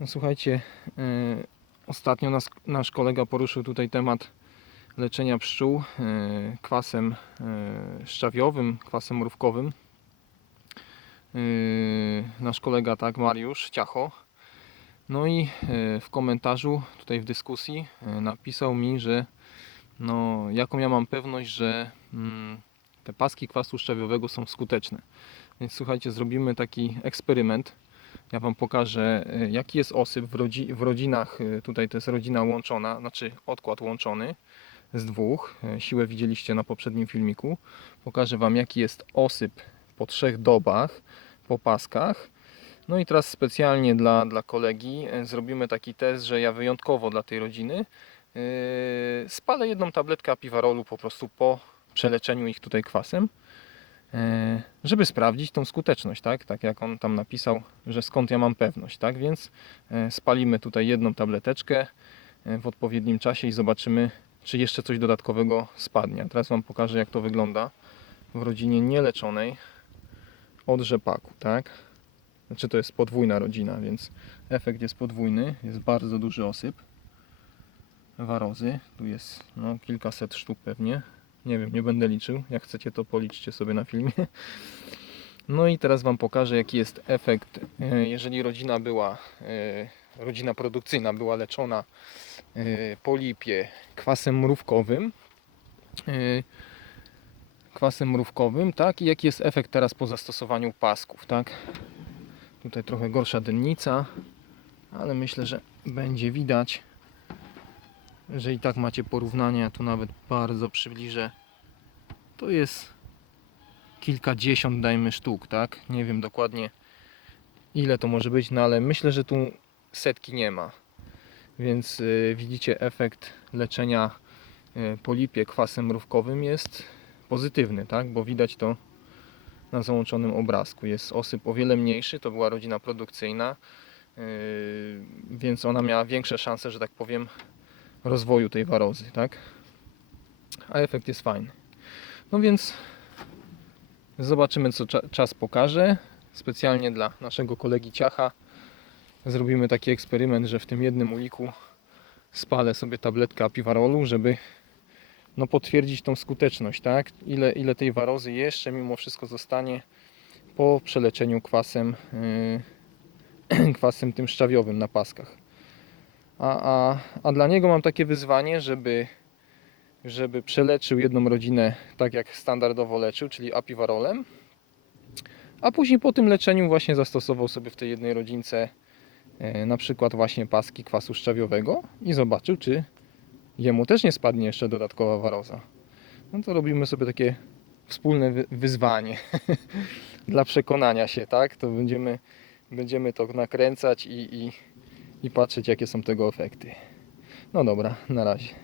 No słuchajcie, e, ostatnio nas, nasz kolega poruszył tutaj temat leczenia pszczół e, kwasem e, szczawiowym, kwasem mrówkowym. E, nasz kolega, tak, Mariusz Ciacho. No i e, w komentarzu, tutaj w dyskusji, e, napisał mi, że no, jaką ja mam pewność, że mm, te paski kwasu szczawiowego są skuteczne. Więc słuchajcie, zrobimy taki eksperyment. Ja Wam pokażę, e, jaki jest osyp w, rodzi- w rodzinach. e, Tutaj to jest rodzina łączona, znaczy odkład łączony z dwóch. E, Siłę widzieliście na poprzednim filmiku. Pokażę Wam, jaki jest osyp po trzech dobach, po paskach. No i teraz specjalnie dla, dla kolegi zrobimy taki test, że ja wyjątkowo dla tej rodziny yy, spalę jedną tabletkę apiwarolu po prostu po przeleczeniu ich tutaj kwasem, żeby sprawdzić tą skuteczność, tak? Tak jak on tam napisał, że skąd ja mam pewność, tak? Więc e, spalimy tutaj jedną tableteczkę e, w odpowiednim czasie i zobaczymy, czy jeszcze coś dodatkowego spadnie. Teraz Wam pokażę, jak to wygląda w rodzinie nieleczonej od rzepaku, tak? Znaczy to jest podwójna rodzina, więc efekt jest podwójny, jest bardzo duży osyp warozy. Tu jest no, kilkaset sztuk pewnie. Nie wiem, nie będę liczył. Jak chcecie, to policzcie sobie na filmie. No i teraz Wam pokażę, jaki jest efekt, e, jeżeli rodzina była, e, rodzina produkcyjna była leczona e, po lipie kwasem mrówkowym. Kwasem mrówkowym, tak? I jaki jest efekt teraz po zastosowaniu pasków, tak? Tutaj trochę gorsza dennica, ale myślę, że będzie widać że i tak macie porównanie, ja tu nawet bardzo przybliżę. To jest kilkadziesiąt, dajmy sztuk, tak? Nie wiem dokładnie ile to może być, no ale myślę, że tu setki nie ma. Więc y, widzicie, efekt leczenia y, po lipie kwasem mrówkowym jest pozytywny, tak? Bo widać to na załączonym obrazku. Jest osyp o wiele mniejszy, to była rodzina produkcyjna, y, więc ona miała większe szanse, że tak powiem, rozwoju tej warozy, tak? A efekt jest fajny. No więc zobaczymy, co cza- czas pokaże. Specjalnie dla naszego kolegi Ciacha zrobimy taki eksperyment, że w tym jednym uliku spalę sobie tabletkę apiwarolu, żeby no, potwierdzić tą skuteczność, tak? Ile, ile tej warozy jeszcze mimo wszystko zostanie po przeleczeniu kwasem, yy, kwasem tym szczawiowym na paskach. A, a, a dla niego mam takie wyzwanie, żeby, żeby przeleczył jedną rodzinę tak jak standardowo leczył, czyli apiwarolem, a później po tym leczeniu właśnie zastosował sobie w tej jednej rodzince e, na przykład właśnie paski kwasu szczawiowego i zobaczył, czy jemu też nie spadnie jeszcze dodatkowa waroza. No to robimy sobie takie wspólne wy- wyzwanie dla przekonania się, tak? To będziemy, będziemy to nakręcać i, i, i patrzeć jakie są tego efekty. No dobra, na razie.